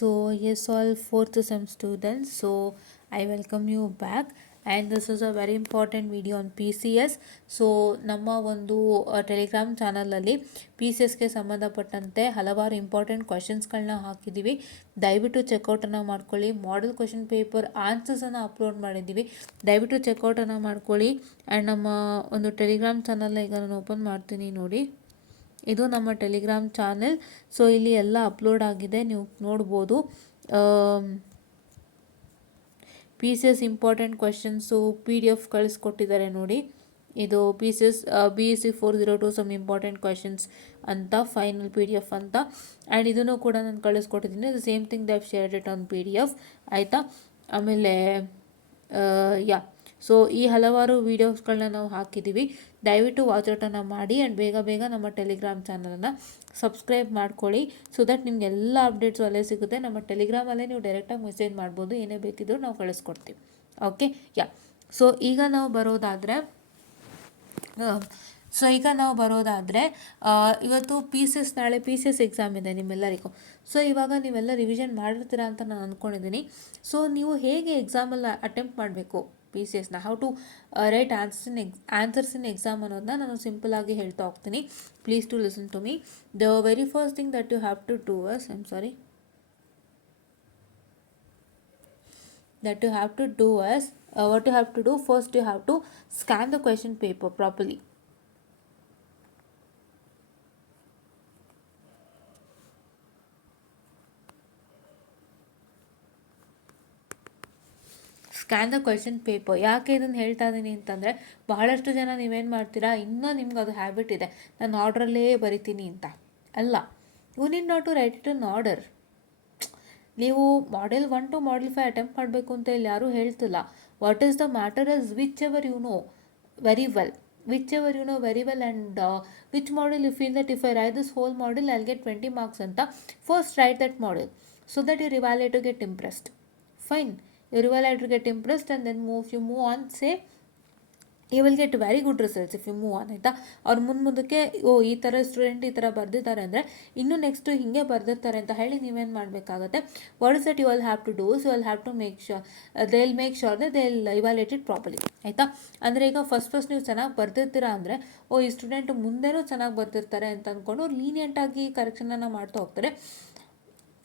So, yes, all fourth sem students. So, I welcome you back. And this is a very important video on PCS. So ನಮ್ಮ ಒಂದು Telegram ಚಾನಲಲ್ಲಿ P C ಎಸ್ಗೆ ಸಂಬಂಧಪಟ್ಟಂತೆ ಹಲವಾರು important ಕ್ವಶನ್ಸ್ಗಳನ್ನ ಹಾಕಿದ್ದೀವಿ. ದಯವಿಟ್ಟು ಚೆಕ್ಔಟನ್ನು ಮಾಡ್ಕೊಳ್ಳಿ. ಮಾಡೆಲ್ ಕ್ವಶನ್ ಪೇಪರ್ ಆನ್ಸರ್ಸನ್ನು ಅಪ್ಲೋಡ್ ಮಾಡಿದ್ದೀವಿ. ದಯವಿಟ್ಟು ಚೆಕ್ಔಟನ್ನು ಮಾಡ್ಕೊಳ್ಳಿ. ಆ್ಯಂಡ್ ನಮ್ಮ ಒಂದು ಟೆಲಿಗ್ರಾಮ್ ಚಾನಲ್ನ ಈಗ ನಾನು ಓಪನ್ ಮಾಡ್ತೀನಿ ನೋಡಿ. ಇದು ನಮ್ಮ ಟೆಲಿಗ್ರಾಮ್ ಚಾನೆಲ್. ಸೊ ಇಲ್ಲಿ ಎಲ್ಲ ಅಪ್ಲೋಡ್ ಆಗಿದೆ, ನೀವು ನೋಡ್ಬೋದು. P C S important questions P D F ಕಳಿಸ್ಕೊಟ್ಟಿದ್ದಾರೆ ನೋಡಿ. ಇದು P C S BSc 402 some important questions ಅಂತ ಫೈನಲ್ ಪಿ ಡಿ ಎಫ್ ಅಂತ. ಆ್ಯಂಡ್ ಇದನ್ನು ಕೂಡ ನಾನು ಕಳಿಸ್ಕೊಟ್ಟಿದ್ದೀನಿ. The same thing they have shared it on P D F, ಆಯಿತಾ. ಆಮೇಲೆ ಸೊ ಈ ಹಲವಾರು ವೀಡಿಯೋಸ್ಗಳನ್ನ ನಾವು ಹಾಕಿದ್ದೀವಿ. ದಯವಿಟ್ಟು ವಾಚೌಟನ್ನು ಮಾಡಿ ಆ್ಯಂಡ್ ಬೇಗ ಬೇಗ ನಮ್ಮ ಟೆಲಿಗ್ರಾಮ್ ಚಾನಲನ್ನು ಸಬ್ಸ್ಕ್ರೈಬ್ ಮಾಡ್ಕೊಳ್ಳಿ. ಸೊ ದಟ್ ನಿಮ್ಗೆ ಎಲ್ಲ ಅಪ್ಡೇಟ್ಸು ಅಲ್ಲೇ ಸಿಗುತ್ತೆ. ನಮ್ಮ ಟೆಲಿಗ್ರಾಮಲ್ಲೇ ನೀವು ಡೈರೆಕ್ಟಾಗಿ ಮೆಸೇಜ್ ಮಾಡ್ಬೋದು, ಏನೇ ಬೇಕಿದ್ದರೂ ನಾವು ಕಳಿಸ್ಕೊಡ್ತೀವಿ. ಓಕೆ. ಸೊ ಈಗ ನಾವು ಬರೋದಾದರೆ ಇವತ್ತು ಪಿ ಸಿ ಎಸ್, ನಾಳೆ ಪಿ ಸಿ ಎಸ್ ಎಕ್ಸಾಮ್ ಇದೆ ನಿಮ್ಮೆಲ್ಲರಿಗೂ. ಸೊ ಇವಾಗ ನೀವೆಲ್ಲ ರಿವಿಷನ್ ಮಾಡಿರ್ತೀರಾ ಅಂತ ನಾನು ಅಂದ್ಕೊಂಡಿದ್ದೀನಿ. ಸೊ ನೀವು ಹೇಗೆ ಎಕ್ಸಾಮಲ್ಲಿ ಅಟೆಂಪ್ಟ್ ಮಾಡಬೇಕು ಪಿ ಸಿ ಎಸ್ನ, how to write answers in exam ಅನ್ನೋದನ್ನ ನಾನು ಸಿಂಪಲಾಗಿ ಹೇಳ್ತಾ ಹೋಗ್ತೀನಿ. Please to listen to me. The very first thing that you have to do is, what you have to do, first you have to scan the question paper properly. Scan the question paper. ಯಾಕೆ ಇದನ್ನು ಹೇಳ್ತಾ ಇದ್ದೀನಿ ಅಂತಂದರೆ, ಬಹಳಷ್ಟು ಜನ ನೀವೇನು ಮಾಡ್ತೀರಾ, ಇನ್ನೂ ನಿಮ್ಗೆ ಅದು ಹ್ಯಾಬಿಟ್ ಇದೆ, ನಾನು ಆರ್ಡ್ರಲ್ಲೇ ಬರಿತೀನಿ ಅಂತ. ಅಲ್ಲ, you need not to write it in order. ನೀವು ಮಾಡೆಲ್ 1 to ಮಾಡೆಲ್ 5 ಅಟೆಂಪ್ಟ್ ಮಾಡಬೇಕು ಅಂತ ಇಲ್ಲಿ ಯಾರೂ ಹೇಳ್ತಿಲ್ಲ. What is the matter is whichever you know very well and which model you feel that if I write this whole model I'll get 20 marks anta. First write that model so that your evaluator get impressed. Fine, your evaluator get impressed and then you move on, say you will get very good results if you move on, ಆಯಿತಾ. ಅವ್ರು ಮುಂದಕ್ಕೆ ಈ ಥರ student ಈ ಥರ ಬರೆದಿದ್ದಾರೆ ಅಂದರೆ ಇನ್ನೂ ನೆಕ್ಸ್ಟು ಹೀಗೆ ಬರೆದಿರ್ತಾರೆ ಅಂತ ಹೇಳಿ ನೀವೇನು ಮಾಡಬೇಕಾಗತ್ತೆ, what is that you will have to do, you will have to make sure they will make sure they will evaluate it properly, ಆಯಿತಾ. ಅಂದರೆ ಈಗ ಫಸ್ಟ್ ನೀವು ಚೆನ್ನಾಗಿ ಬರ್ದಿರ್ತೀರಾ ಅಂದರೆ ಈ ಸ್ಟೂಡೆಂಟ್ ಮುಂದೆನೂ ಚೆನ್ನಾಗಿ ಬರ್ದಿರ್ತಾರೆ ಅಂತ ಅಂದ್ಕೊಂಡು ಲೀನಿಯಂಟಾಗಿ ಕರೆಕ್ಷನನ್ನು ಮಾಡ್ತಾ ಹೋಗ್ತಾರೆ.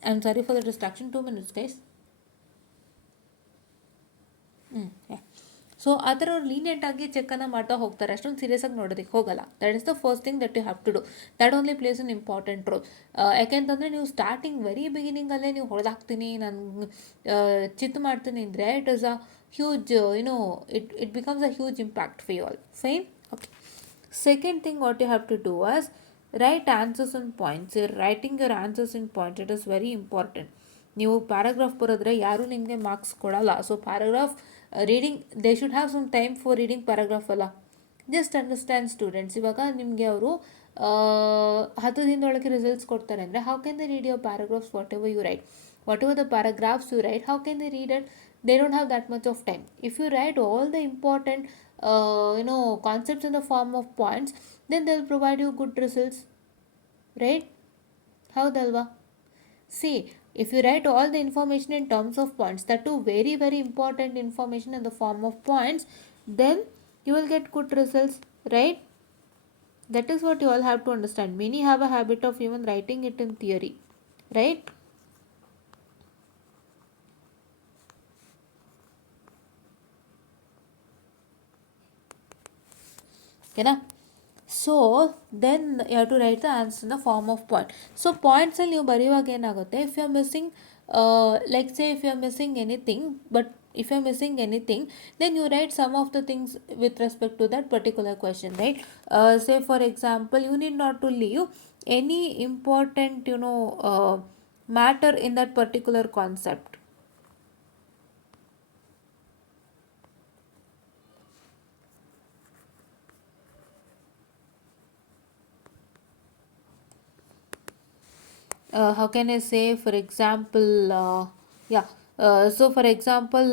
I am sorry for the distraction, 2 minutes guys. So ಆ ಥರ ಅವ್ರು ಲೀನಿಯಂಟಾಗಿ ಚೆಕ್ಕನ್ನು ಮಾಡ್ತಾ ಹೋಗ್ತಾರೆ, ಅಷ್ಟೊಂದು ಸೀರಿಯಸ್ಸಾಗಿ ನೋಡೋದಕ್ಕೆ ಹೋಗಲ್ಲ. That is the first thing that you have to do. That only plays an important role. ಯಾಕೆಂತಂದರೆ ನೀವು ಸ್ಟಾರ್ಟಿಂಗ್ ವೆರಿ ಬಿಗಿನಿಂಗಲ್ಲೇ ನೀವು ಹೊಡೆದಾಕ್ತೀನಿ, ನಾನು ಚಿತ್ತು ಮಾಡ್ತೀನಿ ಅಂದರೆ it is a huge it becomes a huge impact for you all. Fine, okay. Second thing what you have to do as write answers in points. Writing your answers in points, it is very important. ನೀವು paragraph ಬರೆದ್ರೆ ಯಾರೂ ನಿಮಗೆ marks ಕೊಡಲ್ಲ. So paragraph reading, they should have some time for reading paragraph ಅಲ್ಲ. Just understand students. ಇವಾಗ ನಿಮಗೆ ಅವರು 10 ದಿನದೊಳಗೆ ರಿಸಲ್ಟ್ಸ್ ಕೊಡ್ತಾರೆ ಅಂದರೆ how can they read your paragraphs, whatever you write, whatever the paragraphs you write, how can they read it? They don't have that much of time. If you write all the important concepts in the form of points, then they will provide you good results, right? ಹೌದಲ್ವಾ? See, if you write all the information in terms of points, that too very very important information in the form of points, then you will get good results, right? That is what you all have to understand. Many have a habit of even writing it in theory, right? Okay, so then you have to write the answer in the form of point. So ಪಾಯಿಂಟ್ಸಲ್ಲಿ ನೀವು ಬರೆಯುವಾಗ ಏನಾಗುತ್ತೆ, if you are missing like say if you are missing anything, then you write some of the things with respect to that particular question, right? Say for example, you need not to leave any important matter in that particular concept. How can I say, for example, so for example,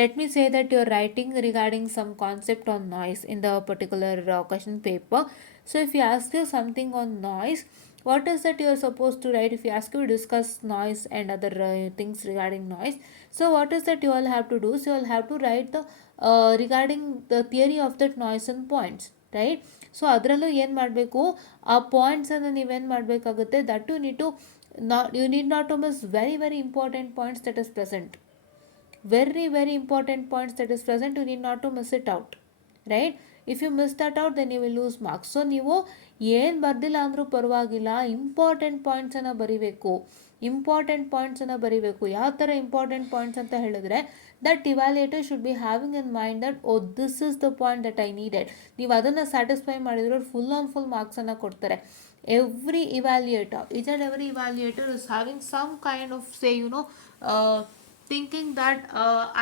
let me say that you're writing regarding some concept on noise in the particular question paper. So if you ask you something on noise, What is that you are supposed to write? If you ask you, discuss noise and other things regarding noise. So what is that you all have to do? So you all have to write the regarding the theory of that noise and points, right? So ಅದರಲ್ಲೂ ಏನು ಮಾಡಬೇಕು, ಆ ಪಾಯಿಂಟ್ಸನ್ನು ನೀವೇನು ಮಾಡಬೇಕಾಗುತ್ತೆ, that you need to not to miss very very important points that is present. Very important points that is present, you need not to miss it out, right? If you miss that out, then you will lose marks. So ನೀವು ಏನು ಬರ್ದಿಲ್ಲ ಅಂದರೂ ಪರವಾಗಿಲ್ಲ, important ಪಾಯಿಂಟ್ಸನ್ನು ಬರಿಬೇಕು. ಯಾವ ಥರ important points ಅಂತ ಹೇಳಿದ್ರೆ, that evaluator should be having in mind that this is the point that I needed. ನೀವು ಅದನ್ನು ಸ್ಯಾಟಿಸ್ಫೈ ಮಾಡಿದ್ರೆ ಫುಲ್ ಆನ್ ಫುಲ್ ಮಾರ್ಕ್ಸನ್ನು ಕೊಡ್ತಾರೆ. Every evaluator, each and every evaluator is having some kind of thinking that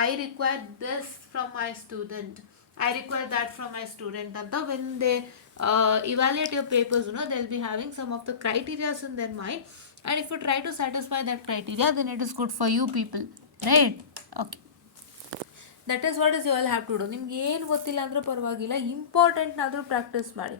I require this from my student, I require that from my student. And when they evaluate your papers, they'll be having some of the criteria in their mind, and if you try to satisfy that criteria, then it is good for you people, right? Okay, that is what is you all have to do. ನಿಮ್ಗೆ ಏನು ಗೊತ್ತಿಲ್ಲ ಅಂದರೂ ಪರವಾಗಿಲ್ಲ, ಇಂಪಾರ್ಟೆಂಟ್ನಾದರೂ practice ಮಾಡಿ,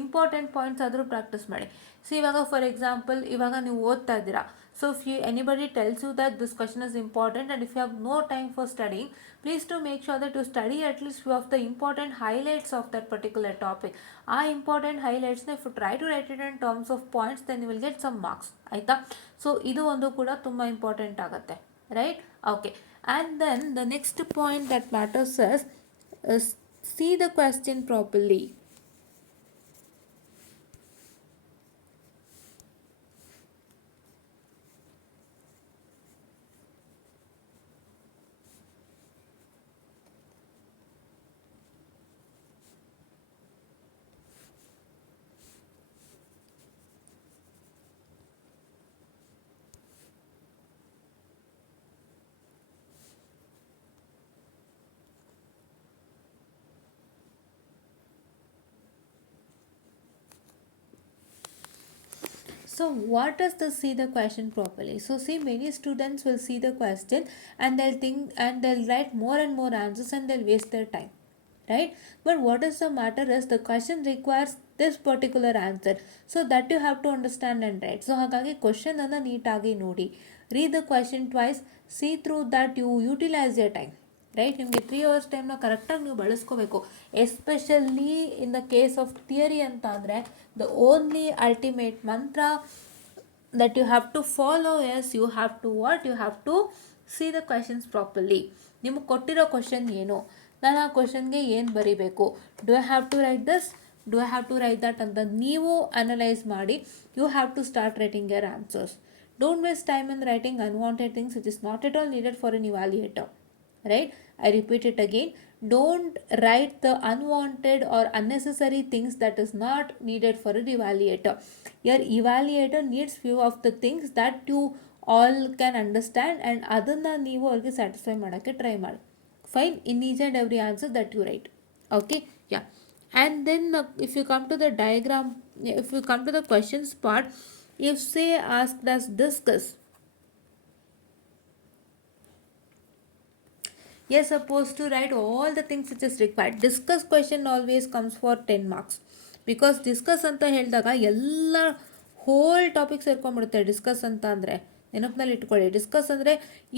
important points ಆದರೂ practice ಮಾಡಿ. So ಇವಾಗ ಫಾರ್ ಎಕ್ಸಾಂಪಲ್, ಇವಾಗ ನೀವು ಓದ್ತಾ ಇದ್ದೀರಾ. So if anybody tells you that this question is important and if you have no time for studying, please to make sure that you study at least few of the important highlights of that particular topic. ಆ important ಹೈಲೈಟ್ಸ್ನ if you try to write it in terms of points, then you will get some marks, ಆಯಿತಾ? So ಇದು ಒಂದು ಕೂಡ ತುಂಬ important ಆಗುತ್ತೆ, right? Okay. And then the next point that matters is see the question properly. So what is the see the question properly? So see, many students will see the question and they'll think and they'll write more and more answers and they'll waste their time, right? But what is the matter is the question requires this particular answer, so that you have to understand and write. So ಹಾಗಾಗಿ question ಅನ್ನು ನೀಟಾಗಿ ನೋಡಿ, read the question twice, see through that, you utilize your time, right? ನಿಮಗೆ 3 hours ಟೈಮ್ನ ಕರೆಕ್ಟಾಗಿ ನೀವು ಬಳಸ್ಕೋಬೇಕು. Especially in the case of theory ಅಂತ ಅಂದರೆ the only ultimate mantra that you have to follow is you have to what you have to see the questions properly. ನಿಮಗೆ ಕೊಟ್ಟಿರೋ question ಏನು, ನಾನು ಆ ಕ್ವಶನ್ಗೆ ಏನು ಬರೀಬೇಕು, do I have to write this, do I have to write that ಅಂತ ನೀವು ಅನಲೈಸ್ ಮಾಡಿ you have to start writing your answers. Don't waste time in writing unwanted things which is not at all needed for an evaluator. Right? I repeat it again. Don't write the unwanted or unnecessary things that is not needed for an evaluator. Your evaluator needs few of the things that you all can understand, and ಅದನ್ನು ನೀವು ಅವ್ರಿಗೆ satisfy ಮಾಡೋಕ್ಕೆ try ಮಾಡಿ. Fine, in each and every answer that you write. Okay? Yeah. And then if you come to the diagram, if you come to the questions part, if say asked as discuss, you're supposed to write all the things which is required. Discuss question always comes for 10 marks, because discuss ಅಂತ ಹೇಳಿದಾಗ ಎಲ್ಲ hole topic ಸೇರ್ಕೊಂಡ್ಬಿಡುತ್ತೆ. Discuss ಅಂತ ಅಂದರೆ ನೆನಪಿನಲ್ಲಿ ಇಟ್ಕೊಳ್ಳಿ, discuss ಅಂದರೆ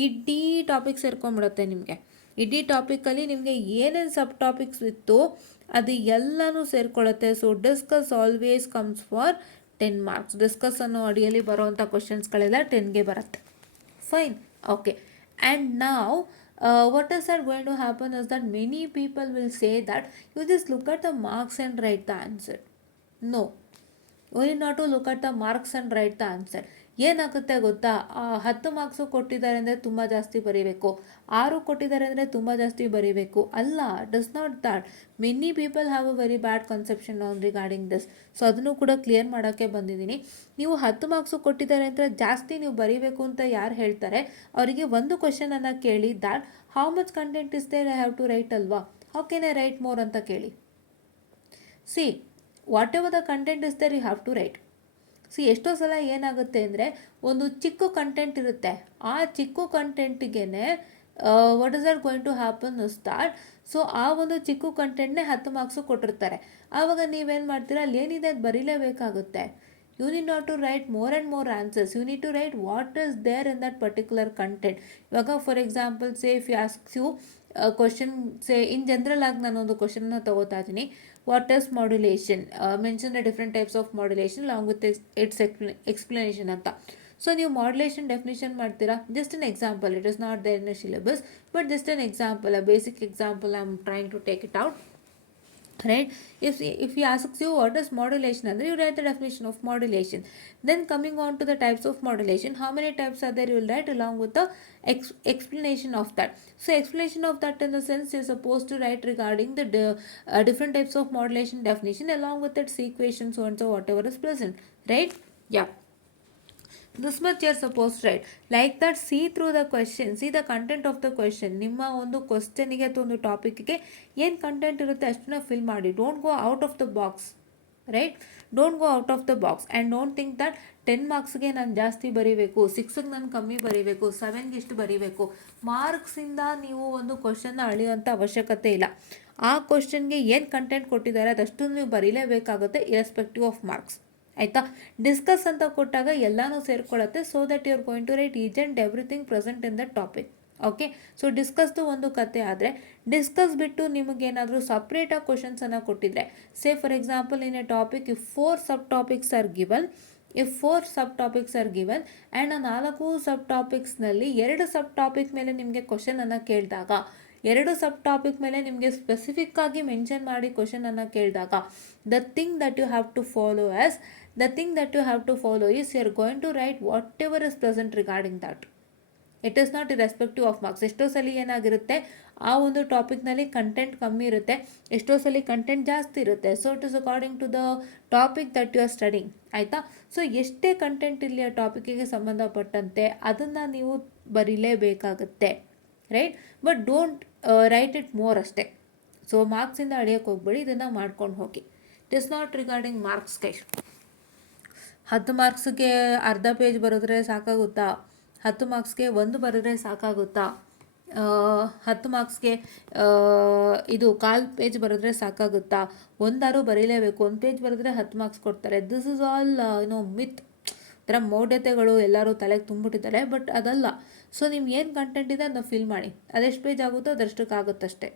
ಇಡೀ topic ಸೇರ್ಕೊಂಡ್ಬಿಡುತ್ತೆ ನಿಮಗೆ. ಇಡೀ ಟಾಪಿಕಲ್ಲಿ ನಿಮಗೆ ಏನೇನು ಸಬ್ ಟಾಪಿಕ್ಸ್ ಇತ್ತು ಅದು ಎಲ್ಲನೂ ಸೇರ್ಕೊಳ್ಳುತ್ತೆ. So discuss always comes for 10 marks. Discuss ಅನ್ನೋ ಅಡಿಯಲ್ಲಿ ಬರೋವಂಥ ಕ್ವಶನ್ಸ್ಗಳೆಲ್ಲ 10ಗೆ ಬರುತ್ತೆ. Fine, okay. ಆ್ಯಂಡ್ ನಾವು what is that going to happen is that many people will say that you just look at the marks and write the answer. No, you need not to look at the marks and write the answer. ಏನಾಗುತ್ತೆ ಗೊತ್ತಾ, 10 marks ಕೊಟ್ಟಿದ್ದಾರೆ ಅಂದರೆ ತುಂಬ ಜಾಸ್ತಿ ಬರೀಬೇಕು, 6 ಕೊಟ್ಟಿದ್ದಾರೆ ಅಂದರೆ ತುಂಬ ಜಾಸ್ತಿ ಬರೀಬೇಕು ಅಲ್ಲ. Does not that. Many people have a very bad conception on regarding this. So ಅದನ್ನು ಕೂಡ ಕ್ಲಿಯರ್ ಮಾಡೋಕ್ಕೆ ಬಂದಿದ್ದೀನಿ. ನೀವು 10 ಮಾರ್ಕ್ಸು ಕೊಟ್ಟಿದ್ದಾರೆ ಅಂದರೆ ಜಾಸ್ತಿ ನೀವು ಬರೀಬೇಕು ಅಂತ ಯಾರು ಹೇಳ್ತಾರೆ ಅವರಿಗೆ ಒಂದು ಕ್ವೆಶನನ್ನು ಕೇಳಿ, that how much content is there I have to write ಅಲ್ವಾ, how can I write more ಅಂತ ಕೇಳಿ. See whatever the content is there you have to write. See ಎಷ್ಟೋ ಸಲ ಏನಾಗುತ್ತೆ ಅಂದರೆ ಒಂದು ಚಿಕ್ಕ ಕಂಟೆಂಟ್ ಇರುತ್ತೆ, ಆ ಚಿಕ್ಕ ಕಂಟೆಂಟಿಗೆ what is that going to happen is that, so ಆ ಒಂದು ಚಿಕ್ಕ ಕಂಟೆಂಟ್ನೇ 10 ಮಾರ್ಕ್ಸು ಕೊಟ್ಟಿರ್ತಾರೆ. ಆವಾಗ ನೀವೇನು ಮಾಡ್ತೀರಾ, ಅಲ್ಲಿ ಏನಿದೆ ಅದು ಬರೀಲೇಬೇಕಾಗುತ್ತೆ. You need not to write more and more answers. You need to write what is there in that particular content. ಇವಾಗ for example say if you asks you question say in general ಆಗಿ ನಾನೊಂದು ಕ್ವಶನ್ನ ತಗೋತಾ ಇದ್ದೀನಿ. What is modulation, mention the different types of modulation long with its explanation ಅಂತ. So ನೀವು modulation definition ಮಾಡ್ತೀರಾ. Just an example, it is not there in a syllabus, but just an example, a basic example I am trying to take it out. Right? If he asks you what is modulation, and you write the definition of modulation. Then coming on to the types of modulation, how many types are there, you will write along with the explanation of that. So explanation of that, in the sense, you're supposed to write regarding the different types of modulation definition along with its equation, so and so, whatever is present. Right? Yeah, this much you're supposed to write. Like that, see through the question, see the content of the question. ನಿಮ್ಮ ಒಂದು ಕ್ವಶನಿಗೆ ಅಥವಾ ಒಂದು ಟಾಪಿಕ್ಗೆ ಏನು content ಇರುತ್ತೆ ಅಷ್ಟನ್ನ fill ಮಾಡಿ. Don't go out of the box. Right? Don't go out of the box and don't think that 10 ಮಾರ್ಕ್ಸ್ಗೆ ನಾನು ಜಾಸ್ತಿ ಬರೀಬೇಕು, 6ಗೆ ನಾನು ಕಮ್ಮಿ ಬರೀಬೇಕು, 7ಗೆ ಇಷ್ಟು ಬರೀಬೇಕು. ಮಾರ್ಕ್ಸಿಂದ ನೀವು ಒಂದು ಕ್ವಶನ್ನ ಅಳೆಯುವಂಥ ಅವಶ್ಯಕತೆ ಇಲ್ಲ. ಆ ಕ್ವಶನ್ಗೆ ಏನು ಕಂಟೆಂಟ್ ಕೊಟ್ಟಿದ್ದಾರೆ ಅದಷ್ಟು ನೀವು ಬರೀಲೇಬೇಕಾಗುತ್ತೆ, ಇರೆಸ್ಪೆಕ್ಟಿವ್ ಆಫ್ ಮಾರ್ಕ್ಸ್. ಆಯಿತಾ? ಡಿಸ್ಕಸ್ ಅಂತ ಕೊಟ್ಟಾಗ ಎಲ್ಲನೂ ಸೇರ್ಕೊಳ್ಳುತ್ತೆ. So that you are going to write each and everything present in the topic. Okay, so ಡಿಸ್ಕಸ್ದು ಒಂದು ಕತೆ ಆದರೆ, ಡಿಸ್ಕಸ್ ಬಿಟ್ಟು ನಿಮಗೇನಾದರೂ ಸಪ್ರೇಟಾಗಿ ಕ್ವಶನ್ಸನ್ನು ಕೊಟ್ಟಿದ್ರೆ, say for example in a topic if 4 sub topics are given, and ಆ 4 ಸಬ್ ಟಾಪಿಕ್ಸ್ನಲ್ಲಿ 2 ಸಬ್ ಟಾಪಿಕ್ ಮೇಲೆ ನಿಮಗೆ ಕ್ವಶನನ್ನು ಕೇಳಿದಾಗ, 2 ಸಬ್ ಟಾಪಿಕ್ ಮೇಲೆ ನಿಮಗೆ ಸ್ಪೆಸಿಫಿಕ್ ಆಗಿ ಮೆನ್ಷನ್ ಮಾಡಿ ಕ್ವಶನನ್ನು ಕೇಳಿದಾಗ, the thing that you have to follow is you are going to write whatever is present regarding that. It is not irrespective of marks. ಎಷ್ಟೋ ಸಲ ಏನಾಗಿರುತ್ತೆ, ಆ ಒಂದು ಟಾಪಿಕ್ನಲ್ಲಿ ಕಂಟೆಂಟ್ ಕಮ್ಮಿ ಇರುತ್ತೆ, ಎಷ್ಟೋ ಸಲ ಕಂಟೆಂಟ್ ಜಾಸ್ತಿ ಇರುತ್ತೆ. So it is according to the topic that you are studying. ಆಯಿತಾ? ಸೊ ಎಷ್ಟೇ ಕಂಟೆಂಟ್ ಇರಲಿ ಆ ಟಾಪಿಕ್ಕಿಗೆ ಸಂಬಂಧಪಟ್ಟಂತೆ ಅದನ್ನು ನೀವು ಬರೀಲೇಬೇಕಾಗುತ್ತೆ. Right? But don't write it more ಅಷ್ಟೇ. ಸೊ ಮಾರ್ಕ್ಸಿಂದ ಅಳಿಯೋಕ್ಕೆ ಹೋಗ್ಬೇಡಿ, ಇದನ್ನು ಮಾಡ್ಕೊಂಡು ಹೋಗಿ. It is not regarding marks ಕೈ. 10 ಮಾರ್ಕ್ಸ್ಗೆ ಅರ್ಧ ಪೇಜ್ ಬರೆದ್ರೆ ಸಾಕಾಗುತ್ತಾ? 10 ಮಾರ್ಕ್ಸ್ಗೆ 1 ಬರೆದ್ರೆ ಸಾಕಾಗುತ್ತಾ? 10 ಮಾರ್ಕ್ಸ್ಗೆ ಇದು 1/4 ಪೇಜ್ ಬರೆದ್ರೆ ಸಾಕಾಗುತ್ತಾ? ಒಂದಾರು ಬರೀಲೇಬೇಕು. 1 ಪೇಜ್ ಬರೆದ್ರೆ 10 ಮಾರ್ಕ್ಸ್ ಕೊಡ್ತಾರೆ. ದಿಸ್ ಇಸ್ ಆಲ್ ಮಿತ್. ಥರ ಮೌಢ್ಯತೆಗಳು ಎಲ್ಲರೂ ತಲೆಗೆ ತುಂಬಿಟ್ಟಿದ್ದಾರೆ, ಬಟ್ ಅದಲ್ಲ. ಸೊ ನಿಮ್ಗೆ ಏನು ಕಂಟೆಂಟ್ ಇದೆ ಅದನ್ನ ಫಿಲ್ ಮಾಡಿ. ಅದೆಷ್ಟು ಪೇಜ್ ಆಗುತ್ತೋ ಅದಷ್ಟಕ್ಕಾಗುತ್ತಷ್ಟೇ.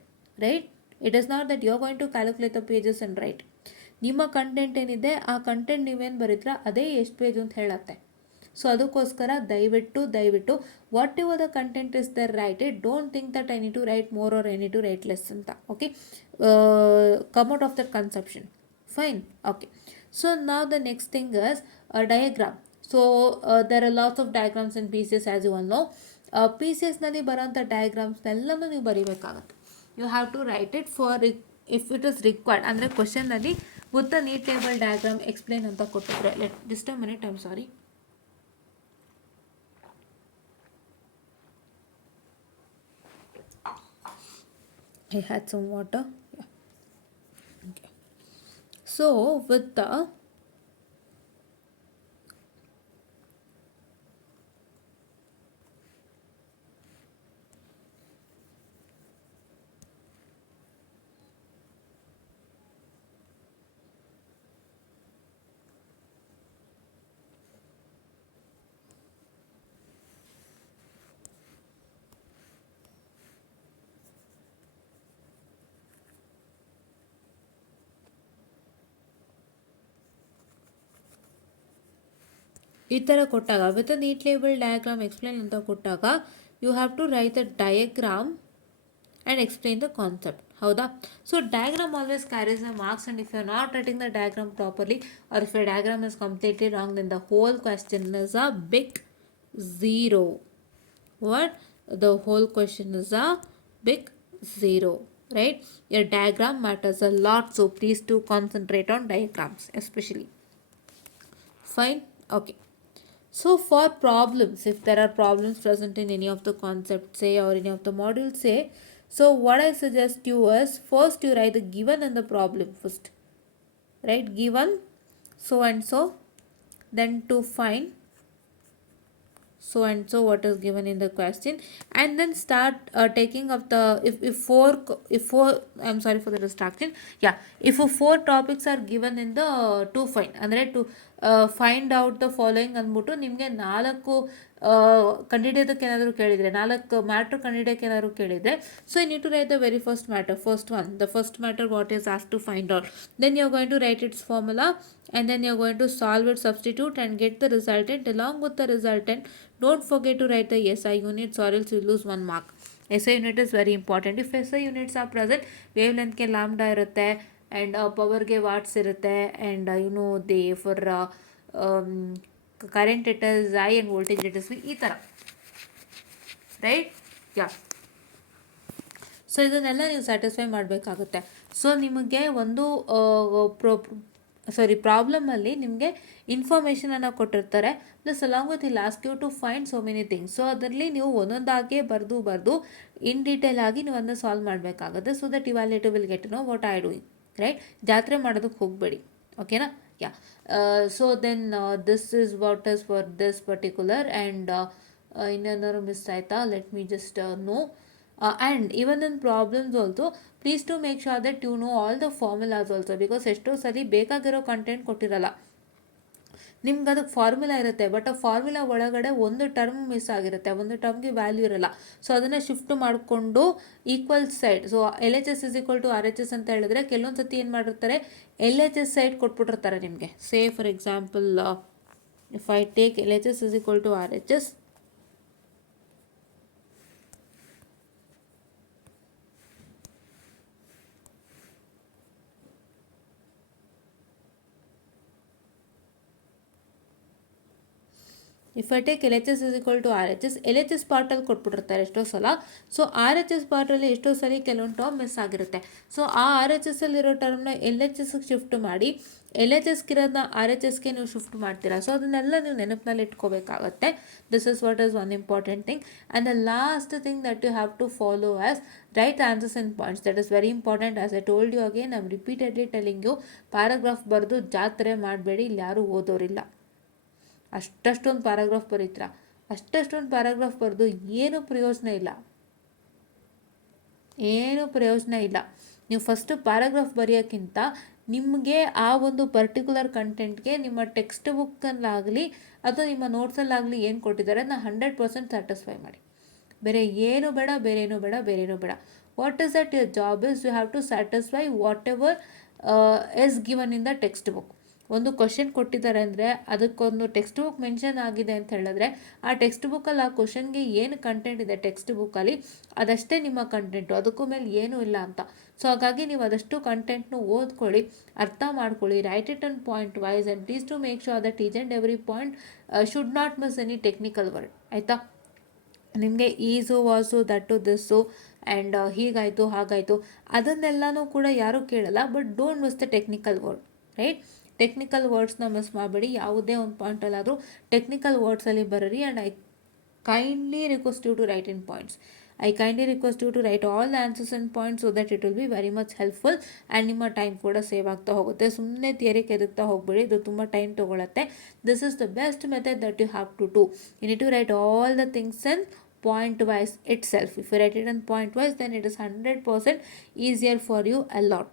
Right? It is not that you are going to calculate the pages and write. ನಿಮ್ಮ ಕಂಟೆಂಟ್ ಏನಿದೆ ಆ ಕಂಟೆಂಟ್ ನೀವೇನು ಬರೀತೀರ ಅದೇ ಎಷ್ಟು ಪೇಜ್ ಅಂತ ಹೇಳತ್ತೆ. ಸೊ ಅದಕ್ಕೋಸ್ಕರ ದಯವಿಟ್ಟು whatever the content is there write it. Don't think that I need to write more or I need to write less ಅಂತ. Okay, come out of that conception. Fine. Okay, so now the next thing is diagram. So there are lots of diagrams and pieces as you all know. ಪೀಸಸ್ನಲ್ಲಿ ಬರೋಂಥ ಡಯಾಗ್ರಾಮ್ಸ್ನೆಲ್ಲನೂ ನೀವು ಬರೀಬೇಕಾಗತ್ತೆ. You have to write it for if it is required. ಅಂದರೆ ಕ್ವಶನ್ನಲ್ಲಿ with a neat table diagram explain ಅಂತ ಕೊಟ್ಟಿದ್ರೆ, just a minute, I am sorry. I had some water. Yeah. Okay. So with the ಈ ಥರ ಕೊಟ್ಟಾಗ with a neat label diagram explain ಅಂತ ಕೊಟ್ಟಾಗ you have to write the diagram and explain the concept. ಹೌದಾ? So diagram always carries the marks, and if you are not writing the diagram properly or if your diagram is completely wrong then the whole question is a big zero. What? The whole question is a big zero. Right? Your diagram matters a lot, so please do concentrate on diagrams especially. Fine? Okay. So for problems, if there are problems present in any of the concepts, say, or any of the modules, say, so what I suggest you is, first you write the given and the problem first. Right? Given so and so, then to find so and so what is given in the question, and then start taking up the if four I'm sorry for the distraction. Yeah, if 4 topics are given in the to find, andre to find out the following ಅಂದ್ಬಿಟ್ಟು ನಿಮಗೆ 4 ಕಂಡುಹಿಡಿಯೋದಕ್ಕೆ ಏನಾದರೂ ಕೇಳಿದರೆ, 4 matter ಕಂಡುಹಿಡಿಯೋಕ್ಕೆ ಏನಾದರೂ ಕೇಳಿದರೆ, so you need to write the very first matter, first one, the first matter what is asked to find out. Then you are going to write its formula and then you are going to solve it, substitute and get the resultant. Along with the resultant, don't forget to write the SI units or else you lose 1 mark. SI unit is very important. If SI units are present, wavelength ಗೆ lambda ಇರುತ್ತೆ and ಪವರ್ಗೆ watts ಇರುತ್ತೆ and they for current it is I and voltage it is V, ಈ ಥರ right. ಯಾ, so ಇದನ್ನೆಲ್ಲ ನೀವು satisfy ಮಾಡಬೇಕಾಗುತ್ತೆ. So ನಿಮಗೆ ಒಂದು ಪ್ರಾಬ್ಲಮಲ್ಲಿ ನಿಮಗೆ ಇನ್ಫಾರ್ಮೇಷನನ್ನು ಕೊಟ್ಟಿರ್ತಾರೆ, ಪ್ಲಸ್ ಅಲಾಂಗ್ ವಿತ್ ಇಲ್ಲಿ ask you to find so many things. So ಅದರಲ್ಲಿ ನೀವು ಒಂದೊಂದಾಗೆ ಬರೆದು ಇನ್ ಡೀಟೇಲ್ ಆಗಿ ನೀವು ಅದನ್ನ ಸಾಲ್ವ್ ಮಾಡಬೇಕಾಗುತ್ತೆ. So that evaluator will get to know what I doing, right. ಜಾತ್ರೆ ಮಾಡೋದಕ್ಕೆ ಹೋಗಬೇಡಿ, ಓಕೆನಾ. Yeah, so then this is what is for this particular. And ಇನ್ನೇನಾದ್ರು ಮಿಸ್ ಆಯಿತಾ? Let me just know. And even in problems also, please to make sure that you know all the formulas also, because ಎಷ್ಟೋ ಸರಿ ಬೇಕಾಗಿರೋ content ಕೊಟ್ಟಿರಲ್ಲ, ನಿಮ್ಗೆ ಅದಕ್ಕೆ formula ಇರುತ್ತೆ, but ಆ formula ಒಳಗಡೆ ಒಂದು ಟರ್ಮ್ ಮಿಸ್ ಆಗಿರುತ್ತೆ, ಒಂದು ಟರ್ಮ್ಗೆ ವ್ಯಾಲ್ಯೂ ಇರಲ್ಲ. ಸೊ ಅದನ್ನು ಶಿಫ್ಟ್ ಮಾಡಿಕೊಂಡು equal side, so LHS is equal to RHS ಅಂತ ಹೇಳಿದ್ರೆ ಕೆಲವೊಂದು ಸತಿ ಏನು ಮಾಡಿರ್ತಾರೆ, LHS ಸೈಡ್ ಕೊಟ್ಬಿಟ್ಟಿರ್ತಾರೆ ನಿಮಗೆ. Say for example if I take LHS is equal to RHS, if I take LHS is equal to RHS, LHS ಪಾರ್ಟಲ್ಲಿ ಕೊಟ್ಬಿಟ್ಟಿರ್ತಾರೆ ಎಷ್ಟೋ ಸಲ. ಸೊ RHS ಪಾರ್ಟಲ್ಲಿ ಎಷ್ಟೋ ಸರಿ ಕೆಲವೊಂದು ಟರ್ಮ್ ಮಿಸ್ ಆಗಿರುತ್ತೆ. ಸೊ ಆ RHS ಅಲ್ಲಿರೋ ಟರ್ಮ್ನ LHSಗೆ ಶಿಫ್ಟ್ ಮಾಡಿ, LHSಗಿರೋದನ್ನ RHSಗೆ ನೀವು ಶಿಫ್ಟ್ ಮಾಡ್ತೀರಾ. ಸೊ ಅದನ್ನೆಲ್ಲ ನೀವು ನೆನಪಿನಲ್ಲಿ ಇಟ್ಕೋಬೇಕಾಗತ್ತೆ. This is what is one important thing. And the last thing that you have to follow as write answers in points. That is very important. As I told you again, I am repeatedly telling you, paragraph ಬರೆದು ಜಾತ್ರೆ ಮಾಡಬೇಡಿ, ಇಲ್ಲಿ ಯಾರೂ ಓದೋರಿಲ್ಲ. ಅಷ್ಟೊಂದು paragraph ಬರೀತೀರಾ, ಅಷ್ಟೊಂದು paragraph ಬರೆದು ಏನು ಪ್ರಯೋಜನ ಇಲ್ಲ. ನೀವು ಫಸ್ಟು ಪ್ಯಾರಾಗ್ರಾಫ್ ಬರೆಯೋಕ್ಕಿಂತ ನಿಮಗೆ ಆ ಒಂದು ಪರ್ಟಿಕ್ಯುಲರ್ ಕಂಟೆಂಟ್ಗೆ ನಿಮ್ಮ ಟೆಕ್ಸ್ಟ್ ಬುಕ್ಕಲ್ಲಾಗಲಿ ಅಥವಾ ನಿಮ್ಮ ನೋಟ್ಸಲ್ಲಾಗಲಿ ಏನು ಕೊಟ್ಟಿದ್ದಾರೆ ಅದನ್ನ 100% ಸ್ಯಾಟಿಸ್ಫೈ ಮಾಡಿ. ಬೇರೆ ಏನು ಬೇಡ. What is that your job is, you have to satisfy whatever is given in the text book. ಒಂದು ಕ್ವಶನ್ ಕೊಟ್ಟಿದ್ದಾರೆ ಅಂದರೆ ಅದಕ್ಕೊಂದು ಟೆಕ್ಸ್ಟ್ ಬುಕ್ ಮೆನ್ಷನ್ ಆಗಿದೆ ಅಂತ ಹೇಳಿದ್ರೆ, ಆ ಟೆಕ್ಸ್ಟ್ ಬುಕ್ಕಲ್ಲಿ ಆ ಕ್ವಶನ್ಗೆ ಏನು ಕಂಟೆಂಟ್ ಇದೆ ಟೆಕ್ಸ್ಟ್ ಬುಕ್ಕಲ್ಲಿ ಅದಷ್ಟೇ ನಿಮ್ಮ ಕಂಟೆಂಟು, ಅದಕ್ಕೂ ಮೇಲೆ ಏನೂ ಇಲ್ಲ ಅಂತ. ಸೊ ಹಾಗಾಗಿ ನೀವು ಅದಷ್ಟು ಕಂಟೆಂಟ್ನು ಓದ್ಕೊಳ್ಳಿ, ಅರ್ಥ ಮಾಡ್ಕೊಳ್ಳಿ, write it on point wise, and please to make sure that each and every point should not miss any technical word, ಆಯಿತಾ. ನಿಮಗೆ is was that this and ಹೀಗಾಯಿತು ಹಾಗಾಯಿತು ಅದನ್ನೆಲ್ಲನೂ ಕೂಡ ಯಾರೂ ಕೇಳಲ್ಲ, but don't miss the technical word, right. Technical ವರ್ಡ್ಸ್ನ miss ಮಾಡಬೇಡಿ. ಯಾವುದೇ ಒಂದು ಪಾಯಿಂಟಲ್ಲಾದರೂ ಟೆಕ್ನಿಕಲ್ ವರ್ಡ್ಸಲ್ಲಿ ಬರೀರಿ. And I kindly request you to write in points. I kindly request you to write all the answers and points so that it will be very much helpful and ನಿಮ್ಮ time ಕೂಡ save ಆಗ್ತಾ ಹೋಗುತ್ತೆ. ಸುಮ್ಮನೆ theory ಕೆದಕ್ತಾ ಹೋಗ್ಬೇಡಿ, ಇದು ತುಂಬ time ತೊಗೊಳತ್ತೆ. This is the best method that you have to do. You need to write all the things in point wise itself. If you write it in point wise, then it is 100% easier for you a lot,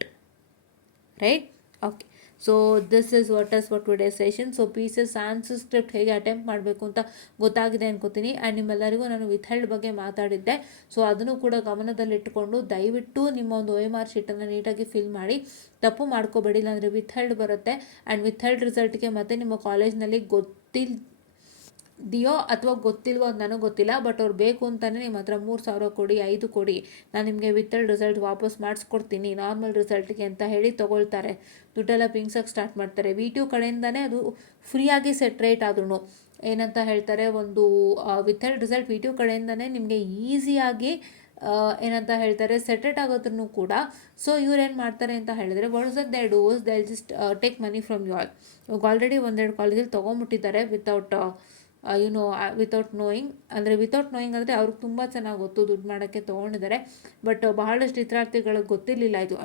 right? Okay, so this is what is for today session. So pieces answer script ಹೇಗೆ attempt ಮಾಡಬೇಕು ಅಂತ ಗೊತ್ತಾಗಿದೆ ಅನ್ಕೋತೀನಿ. And ನಿಮ್ಮೆಲ್ಲರಿಗೂ ನಾನು ವಿಥೆಲ್ಡ್ ಬಗ್ಗೆ ಮಾತಾಡಿದ್ದೆ, so ಅದನ್ನು ಕೂಡ ಗಮನದಲ್ಲಿಟ್ಟುಕೊಂಡು ದಯವಿಟ್ಟು ನಿಮ್ಮ ಒಂದು OMR ಶೀಟನ್ನು ನೀಟಾಗಿ ಫಿಲ್ ಮಾಡಿ. ತಪ್ಪು ಮಾಡ್ಕೋಬೇಡಿ, ಇಲ್ಲಾಂದರೆ ವಿಥೆಲ್ಡ್ ಬರುತ್ತೆ. ಆ್ಯಂಡ್ ವಿಥೆಲ್ಡ್ ರಿಸಲ್ಟ್ಗೆ ಮತ್ತೆ ನಿಮ್ಮ ಕಾಲೇಜ್ನಲ್ಲಿ ಗೊತ್ತಿದೆಯೋ ಅಥವಾ ಗೊತ್ತಿಲ್ವೋ ಅದು ನನಗೆ ಗೊತ್ತಿಲ್ಲ, ಬಟ್ ಅವ್ರು ಬೇಕು ಅಂತಲೇ ನಿಮ್ಮ ಹತ್ರ 3,000 ಕೊಡಿ, 5 ಕೊಡಿ, ನಾನು ನಿಮಗೆ ವಿಥೆಲ್ಡ್ ರಿಸಲ್ಟ್ ವಾಪಸ್ ಮಾಡಿಸ್ಕೊಡ್ತೀನಿ ನಾರ್ಮಲ್ ರಿಸಲ್ಟ್ಗೆ ಅಂತ ಹೇಳಿ ತೊಗೊಳ್ತಾರೆ. ದುಡ್ಡೆಲ್ಲ ಪಿಂಗ್ಸಕ್ಕೆ ಸ್ಟಾರ್ಟ್ ಮಾಡ್ತಾರೆ. VTU ಕಡೆಯಿಂದನೇ ಅದು ಫ್ರೀಯಾಗಿ ಸೆಟ್ ರೇಟ್ ಆದ್ರೂ ಏನಂತ ಹೇಳ್ತಾರೆ, ಒಂದು ವಿಥೆಲ್ಡ್ ರಿಸಲ್ಟ್ VTU ಕಡೆಯಿಂದನೇ ನಿಮಗೆ ಈಸಿಯಾಗಿ ಏನಂತ ಹೇಳ್ತಾರೆ ಸೆಟೆಟ್ ಆಗೋದ್ರೂ ಕೂಡ. ಸೊ ಇವ್ರೇನು ಮಾಡ್ತಾರೆ ಅಂತ ಹೇಳಿದ್ರೆ, what is that they do is they just take money from you all. ಇವಾಗ ಆಲ್ರೆಡಿ 1-2 ಕಾಲೇಜಲ್ಲಿ ತೊಗೊಂಬಿಟ್ಟಿದ್ದಾರೆ ವಿತೌಟ್ ವಿತೌಟ್ ನೋಯಿಂಗ್. ಅಂದರೆ ವಿತೌಟ್ ನೋಯಿಂಗ್ ಅಂದರೆ ಅವ್ರಿಗೆ ತುಂಬ ಚೆನ್ನಾಗಿ ಗೊತ್ತು, ದುಡ್ಡು ಮಾಡೋಕ್ಕೆ ತೊಗೊಂಡಿದ್ದಾರೆ. ಬಟ್ ಬಹಳಷ್ಟು ಇತರಾರ್ಥಿಗಳಿಗೆ ಗೊತ್ತಿರಲಿಲ್ಲ ಇದು.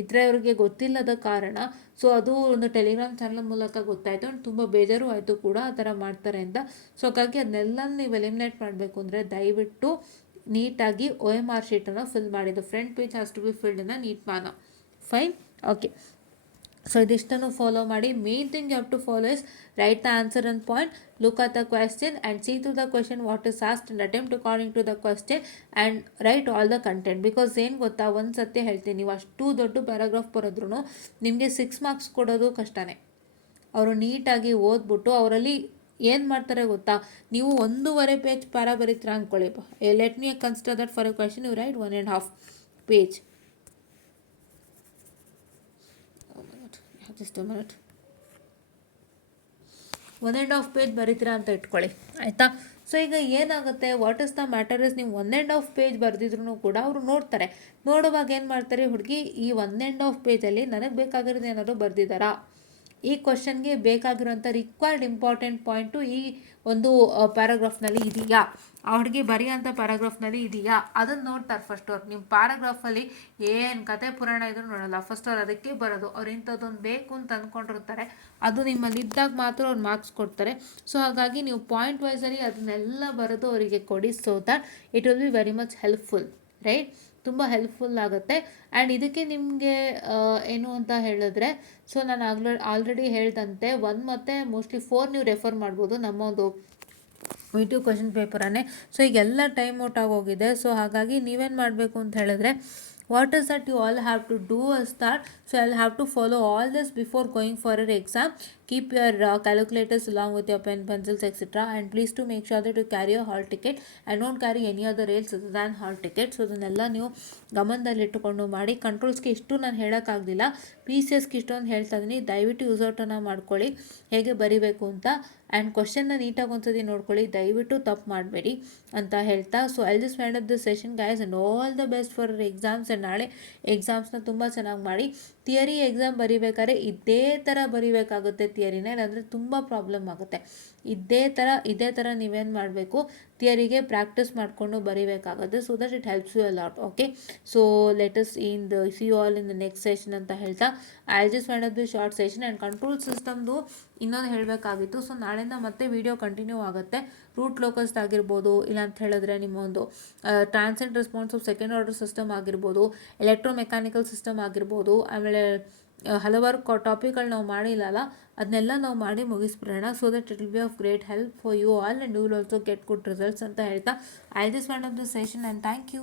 ಇತರವ್ರಿಗೆ ಗೊತ್ತಿಲ್ಲದ ಕಾರಣ ಸೊ ಅದು ಒಂದು ಟೆಲಿಗ್ರಾಮ್ ಚಾನಲ್ ಮೂಲಕ ಗೊತ್ತಾಯಿತು. ಆ್ಯಂಡ್ ತುಂಬ ಬೇಜಾರು ಆಯಿತು ಕೂಡ ಆ ಥರ ಮಾಡ್ತಾರೆ ಅಂತ. ಸೊ ಹಾಗಾಗಿ ಅದನ್ನೆಲ್ಲ ನೀವು ಎಲಿಮಿನೇಟ್ ಮಾಡಬೇಕು ಅಂದರೆ ದಯವಿಟ್ಟು ನೀಟಾಗಿ OMR ಶೀಟನ್ನು ಫಿಲ್ ಮಾಡಿದ್ದು. Front page has to be filled in a neat manner. Fine, okay. So ಇದಿಷ್ಟನ್ನು ಫಾಲೋ ಮಾಡಿ. Main thing you have to follow is write the answer and point, look at the question and see through the question what is asked and attempt according to the question and write all the content. Because ಏನು ಗೊತ್ತಾ, ಒಂದು ಸತಿ ಹೇಳ್ತೀನಿ, ನೀವು ಅಷ್ಟು ದೊಡ್ಡ paragraph ಬರೋದ್ರೂ ನಿಮಗೆ 6 marks ಕೊಡೋದು ಕಷ್ಟನೇ. ಅವರು ನೀಟಾಗಿ ಓದ್ಬಿಟ್ಟು ಅವರಲ್ಲಿ ಏನು ಮಾಡ್ತಾರೆ ಗೊತ್ತಾ, ನೀವು 1.5 ಪೇಜ್ ಪ್ಯಾರಾ ಬರೀತೀರ ಅಂದ್ಕೊಳ್ಳಿ. Let me consider that for a question you write 1.5 page. Just a minute. 1.5 page ಬರೀತೀರಾ ಅಂತ ಇಟ್ಕೊಳ್ಳಿ, ಆಯಿತಾ. ಸೊ ಈಗ ಏನಾಗುತ್ತೆ, what is the matter is, ನೀವು 1.5 ಪೇಜ್ ಬರೆದಿದ್ರು ಕೂಡ ಅವರು ನೋಡ್ತಾರೆ. ನೋಡುವಾಗ ಏನು ಮಾಡ್ತಾರೆ, ಹುಡುಗಿ ಈ 1.5 ಪೇಜಲ್ಲಿ ನನಗೆ ಬೇಕಾಗಿರೋದು ಏನಾದರೂ ಬರೆದಿದ್ದಾರಾ, ಈ ಕ್ವಶನ್ಗೆ ಬೇಕಾಗಿರೋಂಥ ರಿಕ್ವೈರ್ಡ್ ಇಂಪಾರ್ಟೆಂಟ್ ಪಾಯಿಂಟು ಈ ಒಂದು ಪ್ಯಾರಾಗ್ರಾಫ್ನಲ್ಲಿ ಇದೆಯಾ, ಆ ಹುಡುಗಿ ಬರೆಯೋಂಥ ಪ್ಯಾರಾಗ್ರಾಫ್ನಲ್ಲಿ ಇದೆಯಾ, ಅದನ್ನು ನೋಡ್ತಾರೆ ಫಸ್ಟ್ ಅವ್ರು. ನಿಮ್ಮ ಪ್ಯಾರಾಗ್ರಾಫಲ್ಲಿ ಏನು ಕತೆ ಪುರಾಣ ಇದ್ರೂ ನೋಡೋಲ್ಲ, ಫಸ್ಟ್ ಅವ್ರು ಅದಕ್ಕೆ ಬರೋದು. ಅವ್ರು ಇಂಥದ್ದೊಂದು ಬೇಕು ಅಂತ ಅಂದ್ಕೊಂಡಿರ್ತಾರೆ, ಅದು ನಿಮ್ಮಲ್ಲಿ ಇದ್ದಾಗ ಮಾತ್ರ ಅವ್ರು ಮಾರ್ಕ್ಸ್ ಕೊಡ್ತಾರೆ. ಸೊ ಹಾಗಾಗಿ ನೀವು ಪಾಯಿಂಟ್ ವೈಸಲ್ಲಿ ಅದನ್ನೆಲ್ಲ ಬರೆದು ಅವರಿಗೆ ಕೊಡಿ, so that it will be very much helpful, right. ತುಂಬ ಹೆಲ್ಪ್ಫುಲ್ ಆಗುತ್ತೆ. ಆ್ಯಂಡ್ ಇದಕ್ಕೆ ನಿಮಗೆ ಏನು ಅಂತ ಹೇಳಿದ್ರೆ, ಸೊ ನಾನು ಆಲ್ರೆಡಿ ಹೇಳ್ದಂತೆ 1 ಮತ್ತು ಮೋಸ್ಟ್ಲಿ 4 ನೀವು ರೆಫರ್ ಮಾಡ್ಬೋದು ನಮ್ಮ ಒಂದು V2 ಕ್ವೆಶನ್ ಪೇಪರನ್ನೇ. ಸೊ ಈಗೆಲ್ಲ ಟೈಮ್ ಔಟ್ ಆಗೋಗಿದೆ. ಸೊ ಹಾಗಾಗಿ ನೀವೇನು ಮಾಡಬೇಕು ಅಂತ ಹೇಳಿದ್ರೆ, what is that you all have to do is that, so I'll have to follow all this before going for your exam. Keep your calculators along with your pen, pencils, etc. And please to make sure that you carry a hall ticket and don't carry any other rails other than hall ticket. So ಅದನ್ನೆಲ್ಲ ನೀವು ಗಮನದಲ್ಲಿಟ್ಟುಕೊಂಡು ಮಾಡಿ. ಕಂಟ್ರೋಲ್ಸ್ಗೆ ಇಷ್ಟು ನಾನು ಹೇಳೋಕ್ಕಾಗಲಿಲ್ಲ, PCSಗೆ ಇಷ್ಟೊಂದು ಹೇಳ್ತಾ ಇದ್ದೀನಿ. ದಯವಿಟ್ಟು ಯೂಸ್ ಔಟನ್ನು ಮಾಡ್ಕೊಳ್ಳಿ ಹೇಗೆ ಬರಿಬೇಕು ಅಂತ. ಆ್ಯಂಡ್ ಕ್ವಶನ್ನ ನೀಟಾಗಿ ಒಂದ್ಸತಿ ನೋಡ್ಕೊಳ್ಳಿ, ದಯವಿಟ್ಟು ತಪ್ಪು ಮಾಡಬೇಡಿ ಅಂತ ಹೇಳ್ತಾ. So I just wind up this session guys and all the best for exams. And ನಾಳೆ ಎಕ್ಸಾಮ್ಸ್ನ ತುಂಬ ಚೆನ್ನಾಗಿ ಮಾಡಿ. ಥಿಯರಿ ಎಕ್ಸಾಮ್ ಬರೀಬೇಕಾದ್ರೆ ಇದೇ ಥರ ಬರೀಬೇಕಾಗುತ್ತೆ ಥಿಯರಿನ, ಇಲ್ಲಾಂದರೆ ತುಂಬ ಪ್ರಾಬ್ಲಮ್ ಆಗುತ್ತೆ. ಇದೇ ಥರ ನೀವೇನು ಮಾಡಬೇಕು, ಥಿಯರಿಗೆ ಪ್ರಾಕ್ಟೀಸ್ ಮಾಡಿಕೊಂಡು ಬರೀಬೇಕಾಗುತ್ತೆ, so that it helps you a lot. Okay, so let us see you all in the next session ಅಂತ ಹೇಳ್ತಾ I just wind up the short session. And control ಸಿಸ್ಟಮ್ದು ಇನ್ನೊಂದು ಹೇಳಬೇಕಾಗಿತ್ತು. ಸೊ ನಾಳೆಯಿಂದ ಮತ್ತೆ ವಿಡಿಯೋ ಕಂಟಿನ್ಯೂ ಆಗುತ್ತೆ. ರೂಟ್ ಲೋಕಸ್ಟ್ ಆಗಿರ್ಬೋದು, ಇಲ್ಲ ಅಂತ ಹೇಳಿದ್ರೆ ನಿಮ್ಮ ಒಂದು transient response of second order system ಆಗಿರ್ಬೋದು, ಎಲೆಕ್ಟ್ರೋಮೆಕ್ಯಾನಿಕಲ್ ಸಿಸ್ಟಮ್ ಆಗಿರ್ಬೋದು, ಆಮೇಲೆ ಹಲವಾರು ಟಾಪಿಕ್ಗಳು ನಾವು ಮಾಡಿಲ್ಲಲ್ಲ, ಅದನ್ನೆಲ್ಲ ನಾವು ಮಾಡಿ ಮುಗಿಸ್ಬಿಡೋಣ. So that it will be of great help for you all and you will also get good results ಅಂತ ಹೇಳ್ತಾ I just wind up the session and thank you.